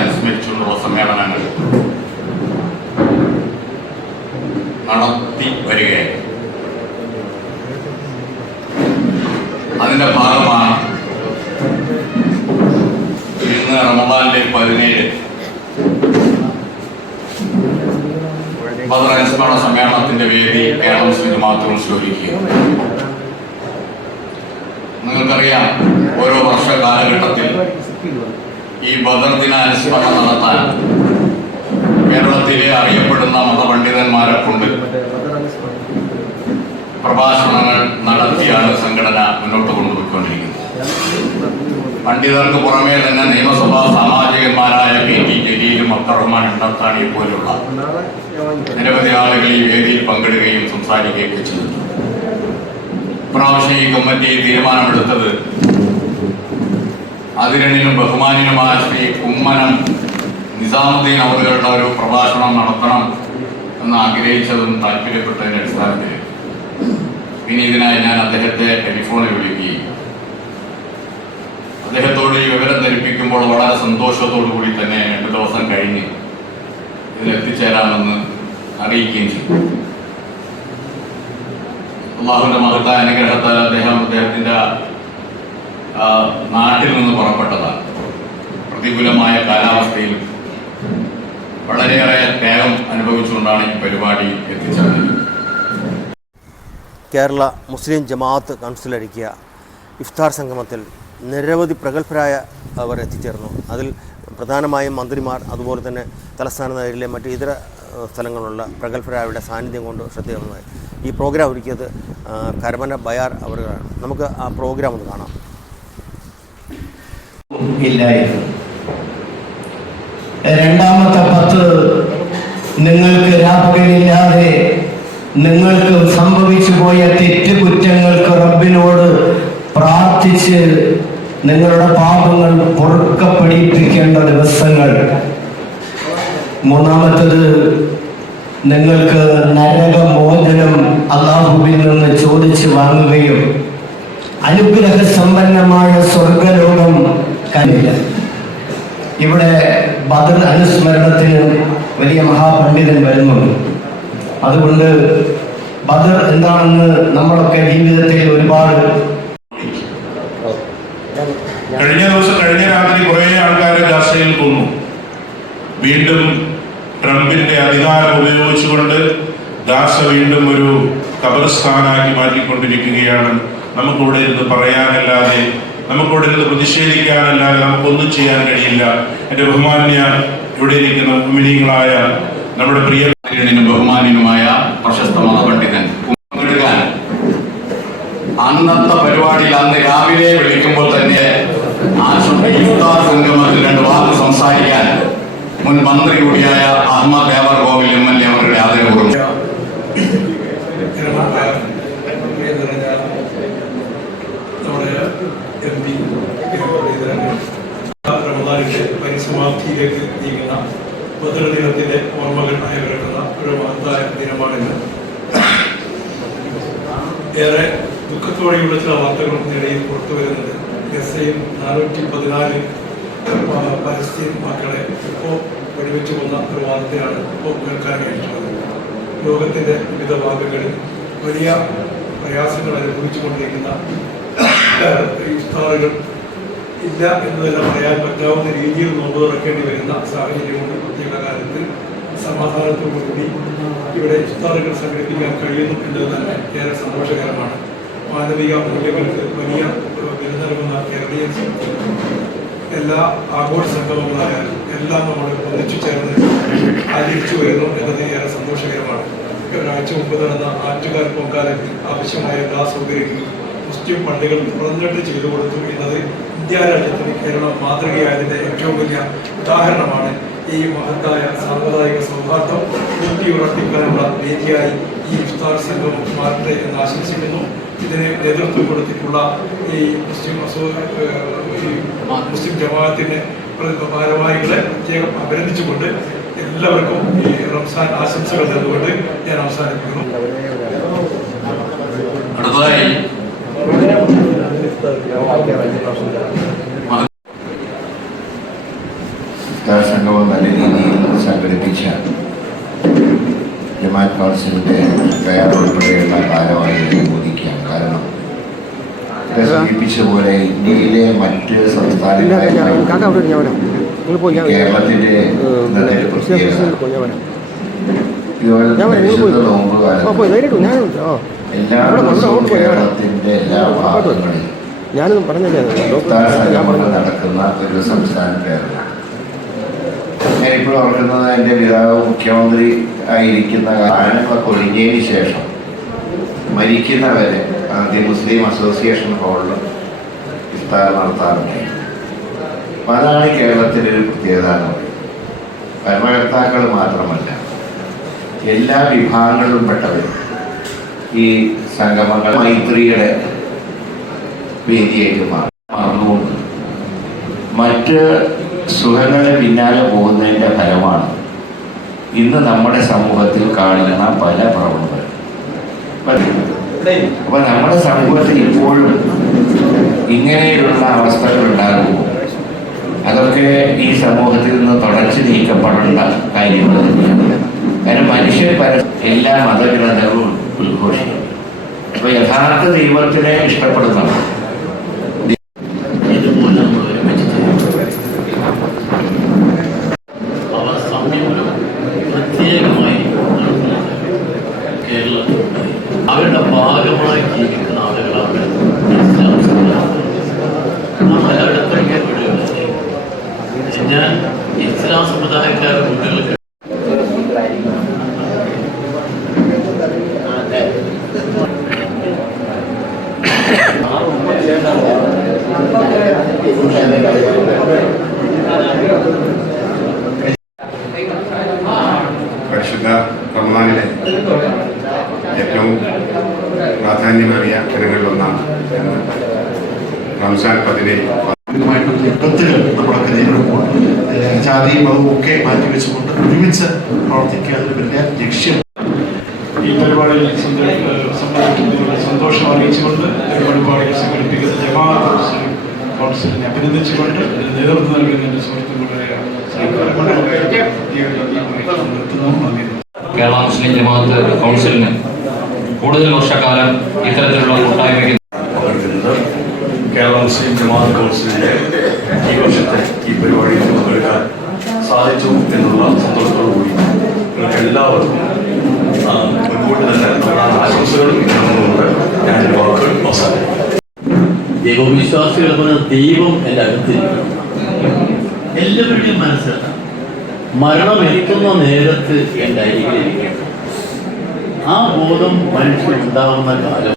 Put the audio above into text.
അനുസ്മരിച്ചുകൊണ്ടുള്ള സമ്മേളനങ്ങൾ നടത്തി വരികയായി. അതിന്റെ ഭാഗമാണ് ഇന്ന് റമദാനിലെ 17 ബദർ അനുസ്മരണ സമ്മേളനത്തിന്റെ വേദി കേരള മുസ്ലിം ജമാഅത്ത് കൗൺസിൽ ഒരുക്കുക. നിങ്ങൾക്കറിയാം, ഓരോ വർഷ കാലഘട്ടത്തിൽ ഈ ബദർ ദിന അനുസ്മരണം നടത്താൻ കേരളത്തിലെ അറിയപ്പെടുന്ന മതപണ്ഡിതന്മാരെ കൊണ്ട് പ്രഭാഷണങ്ങൾ നടത്തിയാണ് സംഘടന മുന്നോട്ട് കൊണ്ടുപോയിക്കൊണ്ടിരിക്കുന്നത്. പണ്ഡിതർക്ക് പുറമേ തന്നെ നിയമസഭാ സാമാജികന്മാരായ KT ജലീലും അബ്ദുറഹ്മാൻ ഇണ്ടത്താണി പോലുള്ള നിരവധി ആളുകൾ ഈ വേദിയിൽ പങ്കെടുക്കുകയും സംസാരിക്കുകയൊക്കെ ചെയ്തിട്ടുണ്ട്. ഇപ്രാവശ്യം ഈ കമ്മിറ്റി തീരുമാനമെടുത്തത് അതിരണിനും ബഹുമാനിനുമായ ശ്രീ കുമ്മനം നിസാമുദ്ദീൻ അവരുടെ ഒരു പ്രഭാഷണം നടത്തണം എന്ന് ആഗ്രഹിച്ചതും താല്പര്യപ്പെട്ടതിന്റെ അടിസ്ഥാനത്തിൽ വിനീതനായി ഞാൻ അദ്ദേഹത്തെ ടെലിഫോണിൽ വിളിക്കുകയും അദ്ദേഹത്തോട് ഈ വിവരം ധരിപ്പിക്കുമ്പോൾ വളരെ സന്തോഷത്തോടു കൂടി തന്നെ 2 ദിവസം കഴിഞ്ഞ് ഇതിലെത്തിച്ചേരാമെന്ന് അറിയിക്കുകയും ചെയ്തു. അള്ളാഹുവിന്റെ മഹത്തായ അനുഗ്രഹത്താൽ അദ്ദേഹത്തിന്റെ നാട്ടിൽ നിന്ന് പുറപ്പെട്ടതാണ്. പ്രതികൂലമായ കാലാവസ്ഥയിൽ വളരെയേറെ ത്യാഗം അനുഭവിച്ചുകൊണ്ടാണ് ഈ പരിപാടി എത്തിച്ചേർന്നത്. കേരള മുസ്ലിം ജമാഅത്ത് കൗൺസിൽ ഒരുക്കിയ ഇഫ്താർ സംഗമത്തിൽ നിരവധി പ്രഗത്ഭരായ അവർ എത്തിച്ചേർന്നു. അതിൽ പ്രധാനമായും മന്ത്രിമാർ, അതുപോലെ തന്നെ തലസ്ഥാന നഗരിലെ മറ്റ് ഇതര സ്ഥലങ്ങളിലുള്ള പ്രഗത്ഭരായവരുടെ സാന്നിധ്യം കൊണ്ട് ശ്രദ്ധേയമായി. ഈ പ്രോഗ്രാം ഒരുക്കിയത് കരമന ബയാർ അവരാണ്. നമുക്ക് ആ പ്രോഗ്രാം ഒന്ന് കാണാം. രണ്ടാമത്തെ 10 നിങ്ങൾക്ക് രാപ്പകലില്ലാതെ നിങ്ങൾക്ക് സംഭവിച്ചു പോയ തെറ്റുകുറ്റങ്ങൾക്ക് റബ്ബിനോട് പ്രാർത്ഥിച്ച് നിങ്ങളുടെ പാപങ്ങൾ പൊറുക്കപ്പെടിപ്പിക്കേണ്ട ദിവസങ്ങൾ. മൂന്നാമത്തത്, നിങ്ങൾക്ക് നരകമോചനം അല്ലാഹുവിൽ നിന്ന് ചോദിച്ച് വാങ്ങുകയും അനുഗ്രഹ സമ്പന്നമായ സ്വർഗലോകം കണ്ടില്ല. ഇവിടെ ബദർ അനുസ്മരണത്തിന് വലിയ മഹാപണ്ഡിതൻ വരുന്നുണ്ട്. അതുകൊണ്ട് ബദർ എന്താണെന്ന് നമ്മളൊക്കെ ജീവിതത്തിൽ ഒരുപാട് കഴിഞ്ഞ രാത്രി കുറെ ആൾക്കാരെ ഗാസയിൽ കൊന്നു. വീണ്ടും ട്രംപിന്റെ അധികാരം ഉപയോഗിച്ചുകൊണ്ട് ഗാസ വീണ്ടും ഒരു ഖബർസ്ഥാനാക്കി മാറ്റിക്കൊണ്ടിരിക്കുകയാണ്. നമുക്കിവിടെ ഇരുന്ന് പറയാനല്ലാതെ, നമുക്കിവിടെ ഇരുന്ന് പ്രതിഷേധിക്കാനല്ലാതെ നമുക്കൊന്നും ചെയ്യാൻ കഴിയില്ല. എന്റെ ബഹുമാന്യ ഇവിടെ ഇരിക്കുന്ന മുഅ്മിനീങ്ങളായ നമ്മുടെ പ്രിയ ബഹുമാന്യനുമായ പ്രശസ്ത മതപണ്ഡിതൻ പങ്കെടുക്കാൻ അന്നത്തെ പരിപാടിയിൽ അന്ന് രാവിലെ വിളിക്കുമ്പോൾ തന്നെ ഇഫ്താർ സംഗമത്തിൽ 2 വാക്ക് സംസാരിക്കാൻ മുൻ മന്ത്രി കൂടിയായ അഹമ്മദ് ദേവർ കോവിൽ MLA അവരുടെ ആദരപൂർവ്വം പരിസമാപ്തിയിലേക്ക് നീങ്ങുന്ന ബദർ ദിനത്തിന്റെ ഓർമ്മകൾ അയവിറക്കുന്ന ഒരു മഹത്തായ ദിനമാണിന്ന്. ഏറെ ദുഃഖത്തോടെയുള്ള ചില വാർത്തകളും ഇടയിൽ പുറത്തു വരുന്നത്. ഗസയിൽ 414 പലസ്തീൻ മക്കളെ ഇപ്പോൾ വെടിവെച്ചു കൊന്ന ഒരു വാർത്തയാണ് ഇപ്പോൾ കേൾക്കാൻ കഴിച്ചിട്ടുള്ളത്. ലോകത്തിന്റെ വിവിധ ഭാഗങ്ങളിൽ വലിയ പ്രയാസങ്ങൾ അനുഭവിച്ചുകൊണ്ടിരിക്കുന്ന ഇഫ്താറുകൾ ഇല്ല എന്ന് തന്നെ പറയാൻ പറ്റാവുന്ന രീതിയിൽ നോമ്പ് തുറക്കേണ്ടി വരുന്ന സാഹചര്യമുണ്ട്. പ്രത്യേക കാലത്ത് സമാധാനത്തോടുകൂടി ഇവിടെ ഇഫ്താറുകൾ സംഘടിപ്പിക്കാൻ കഴിയുന്നു എന്നത് തന്നെ ഏറെ സന്തോഷകരമാണ്. മാനവിക മൂല്യങ്ങൾക്ക് വലിയ വില നൽകുന്ന കേരളീയ എല്ലാ ആഘോഷ സംഗമങ്ങളായാലും എല്ലാം നമ്മൾ ഒന്നിച്ചു ചേർന്ന് ആചരിച്ചു വരുന്നു എന്നത് ഏറെ സന്തോഷകരമാണ്. ഒരാഴ്ച മുമ്പ് നടന്ന ആറ്റുകാൽ പൊങ്കാലയ്ക്ക് ആവശ്യമായ എല്ലാ സൗകര്യങ്ങളും മുസ്ലിം പള്ളികൾ തുറന്നിട്ട് ചെയ്തു കൊടുത്തു എന്നത് ഇന്ത്യ രാജ്യത്തിന് കേരളം മാതൃകയായതിന്റെ ഏറ്റവും വലിയ ഉദാഹരണമാണ്. ഈ മഹത്തായ സാമുദായിക സൗഹാർദ്ദം ഊട്ടിയുറപ്പിക്കാനുള്ള വേദിയായി ഈ ഇഫ്താർ സംഗമം മാറട്ടെ എന്ന് ആശംസിക്കുന്നു. ഇതിന് നേതൃത്വം കൊടുത്തിട്ടുള്ള ഈ മുസ്ലിം ജമാഅത്തിന്റെ ഭാരവാഹികളെ പ്രത്യേകം അഭിനന്ദിച്ചുകൊണ്ട് എല്ലാവർക്കും ഈ റംസാൻ ആശംസകൾ നേർന്നുകൊണ്ട് ഞാൻ അവസാനിപ്പിക്കുന്നു. ഇഫ്താർ സംഗമം നല്ല രീതിയിൽ സംഘടിപ്പിച്ച ജമാഅത്ത് കൗൺസിലിൻ്റെ ഉൾപ്പെടെയുള്ള ഭാരവാഹി ബോധിക്കുകയാണ്. കാരണം സൂചിപ്പിച്ച പോലെ ഇന്ത്യയിലെ മറ്റ് സംസ്ഥാനങ്ങളിലെ കേരളത്തിൻ്റെ ഇന്നത്തെ പ്രത്യേകത വിശുദ്ധ നോമ്പ് കാലത്ത് എല്ലാ ദിവസവും കേരളത്തിൻ്റെ എല്ലാ ഭാഗങ്ങളിലും ഇഫ്താർ സംഗമങ്ങൾ നടക്കുന്ന ഒരു സംസ്ഥാനം കേരളമാണ്. ഞാനിപ്പോഴും ഓർക്കുന്നത് എൻ്റെ പിതാവ് മുഖ്യമന്ത്രി ആയിരിക്കുന്ന കാലങ്ങളൊക്കെ ഒഴിഞ്ഞതിന് ശേഷം മരിക്കുന്നവരെ ആദ്യം മുസ്ലിം അസോസിയേഷൻ ഹാളിൽ ഇഫ്താർ നടത്താറുണ്ട്. അപ്പം അതാണ് കേരളത്തിൻ്റെ ഒരു പ്രത്യേകത എന്ന് പറയുന്നത്. ഭരണകർത്താക്കൾ മാത്രമല്ല, എല്ലാ വിഭാഗങ്ങളിലും പെട്ടവരും ഈ സംഗമങ്ങൾ മൈത്രിയുടെ വേദിയായിട്ട് മറന്നുകൊണ്ട് മറ്റ് സുഖങ്ങളുടെ പിന്നാലെ പോകുന്നതിൻ്റെ ഫലമാണ് ഇന്ന് നമ്മുടെ സമൂഹത്തിൽ കാണുന്ന പല പ്രവണതകൾ. അപ്പൊ നമ്മുടെ സമൂഹത്തിൽ ഇപ്പോഴും ഇങ്ങനെയുള്ള അവസ്ഥകൾ ഉണ്ടാകുമ്പോൾ അതൊക്കെ ഈ സമൂഹത്തിൽ നിന്ന് തുടച്ചു നീക്കപ്പെടേണ്ട കാര്യങ്ങൾ തന്നെയാണ്. കാരണം മനുഷ്യർ എല്ലാ മതഗ്രന്ഥങ്ങളും ഉദ്ഘോഷിക്കും. അപ്പൊ യഥാർത്ഥ ദൈവത്തിനെ ഇഷ്ടപ്പെടുന്നവർ ഇതുപോലെ നമ്മൾ ഒരുമിച്ച് അവർ സമീപനം പ്രത്യേകമായി കേരളത്തിൽ അവരുടെ ഭാഗമായി ജീവിക്കുന്ന ആളുകളാണ് ഇസ്ലാം സമുദായം. നമ്മൾ എല്ലായിടത്തും കേൾപ്പെടുകയാണ്. ഞാൻ ഇസ്ലാം സമുദായക്കാരുടെ കുട്ടികൾക്ക് പരിശുദ്ധ റമദാനിലെ ഏറ്റവും പ്രാധാന്യമേറിയ ദിനങ്ങളിലൊന്നാണ് റംസാൻ 17. വിപത്തുകൾ നമ്മളൊക്കെ നേരിടുമ്പോൾ ജാതിയും മതവും ഒക്കെ മാറ്റിവെച്ചുകൊണ്ട് ഒരുമിച്ച് പ്രവർത്തിക്കുക എന്നൊരു വലിയ ലക്ഷ്യം. ഈ പരിപാടിയിൽ സംബന്ധിക്കുന്നതിനുള്ള സന്തോഷം അറിയിച്ചുകൊണ്ട് പരിപാടികൾ സംഘടിപ്പിക്കുന്ന ജമാഅത്ത് കൗൺസിലിനെ അഭിനന്ദിച്ചുകൊണ്ട് നേതൃത്വം നൽകുന്ന എൻ്റെ സുഹൃത്തുക്കളുടെ കേരള മുസ്ലിം ജമാഅത്ത് കൗൺസിലിന് കൂടുതൽ വർഷക്കാലം ഇത്തരത്തിലുള്ള കൂട്ടായ്മയ്ക്ക് കേരള മുസ്ലിം ജമാഅത്ത് കൗൺസിലിൻ്റെ ഈ വർഷത്തെ ഈ പരിപാടിയിൽ പങ്കെടുക്കാൻ സാധിച്ചു എന്നുള്ള സന്തോഷത്തോടുകൂടി നിങ്ങൾക്ക് എല്ലാവർക്കും മുൻകൂട്ടി തന്നെ ആശംസകൾ നേർന്നുകൊണ്ട് ഞാൻ എൻ്റെ വാക്കുകൾ അവസാനിപ്പിക്കും. ദൈവവിശ്വാസികൾ പറഞ്ഞ ദൈവം എൻ്റെ അടുത്തിരിക്കണം. എല്ലാവരുടെയും മനസ്സിലാക്കാം. മരണം എത്തുന്ന നേരത്ത് എൻ്റെ അരികിലിരിക്കണം. ആ ബോധം മനുഷ്യനുണ്ടാവുന്ന കാലം